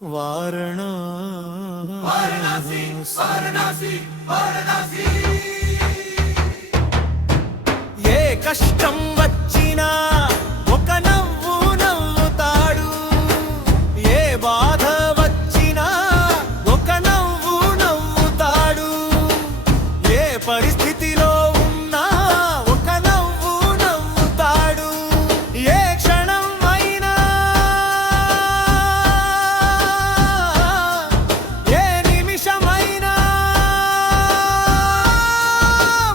వారణాసి వారణాసి వారణాసి ఏ కష్టం వచ్చినా ఒక నవ్వు నవ్వుతాడు, ఏ బాధ వచ్చినా ఒక నవ్వు నవ్వుతాడు, ఏ పరిస్థితిలో ఉన్నా ఒక నవ్వు నవ్వుతాడు, ఏ క్షణం అయినా ఏ నిమిషమైనా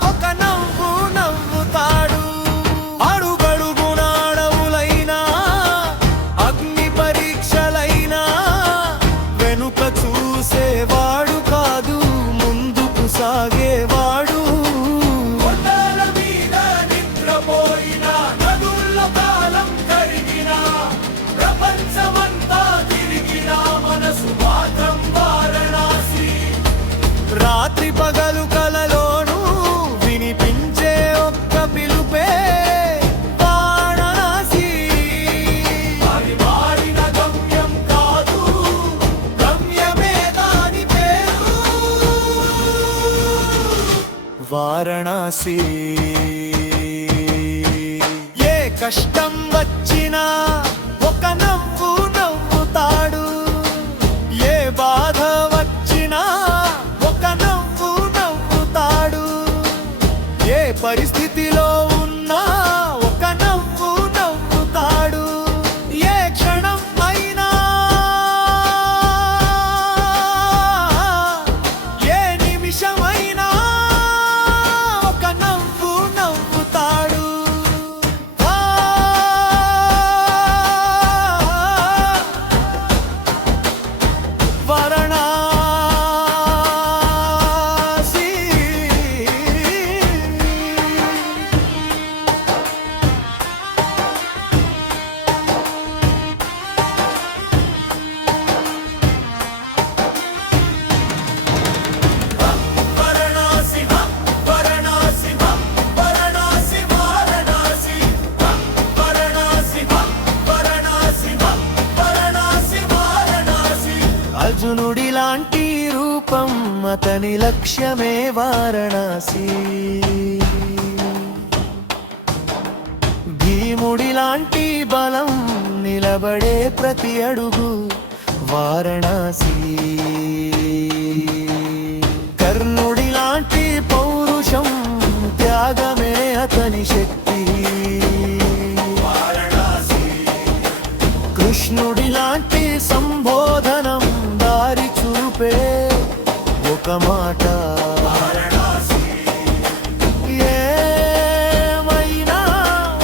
ఒక నవ్వు నవ్వుతాడు. అడుగడుగున అడవులైనా అగ్ని పరీక్షలైనా వెనుక చూసేవాడు కాదు, ముందుకు సాగేవాడు. కొండల మీద నిద్రపోయిన నదుల కాలం కరిగిన ప్రపంచమంతా తిరిగిన మనసు మాత్రం వారణాసి. రాత్రి పగలు కలలోనూ వినిపించే ఒక్క పిలుపే వారణాసి. అది మారిన గమ్యం కాదు, గమ్యమే దాని పేరు వారణాసి. ఏ కష్టం వచ్చినా ఒక నవ్వు నవ్వుతాడు, ఏ బాధ వచ్చినా ఒక నవ్వు నవ్వుతాడు, ఏ పరిస్థితిలో ఉన్నా ఒక నవ్వు నవ్వుతాడు, ఏ క్షణం అయినా ఏ నిమిషమైనా ఒక నవ్వు నవ్వుతాడు. వారణాసి వారణాసి వారణాసి వారణాసి వారణాసి వారణాసి వారణాసి వారణాసి వారణాసి. అర్జునుడి లాంటి రూపం అతని లక్ష్యమే వారణాసి. భీముడి లాంటి బలం నిలబడే ప్రతి అడుగు వారణాసి. కర్ణుడి లాంటి పౌరుషం త్యాగమే అతని శక్తి వారణాసి. కృష్ణుడి లాంటి సంబోధనం దారి చూపే ఒక మాట వారణాసి. ఏమైనా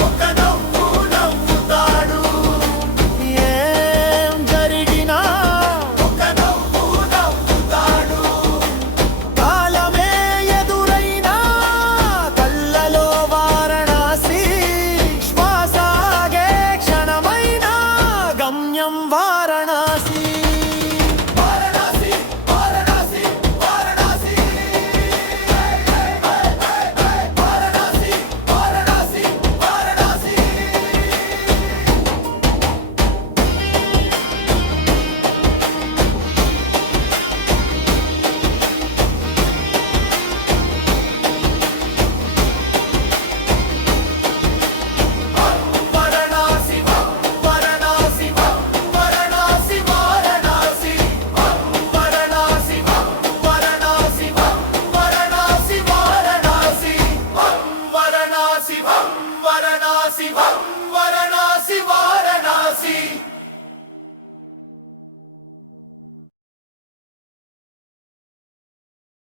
ఒక నవ్వు నవ్వుతాడు, ఏం జరిగినా ఒక నవ్వు నవ్వుతాడు, కాలమే ఎదురైనా కళ్ళలో వారణాసి. శ్వాస ఆగే క్షణమైనా గమ్యం వారణాసి. వారణాసి వారణాసి వారణాసి వారణాసి వారణాసి వారణాసి. వారణాసి వారణాసి వారణాసి వారణాసి వారణాసి వారణాసి వారణాసి వారణాసి వారణాసి వారణాసి వారణాసి వారణాసి.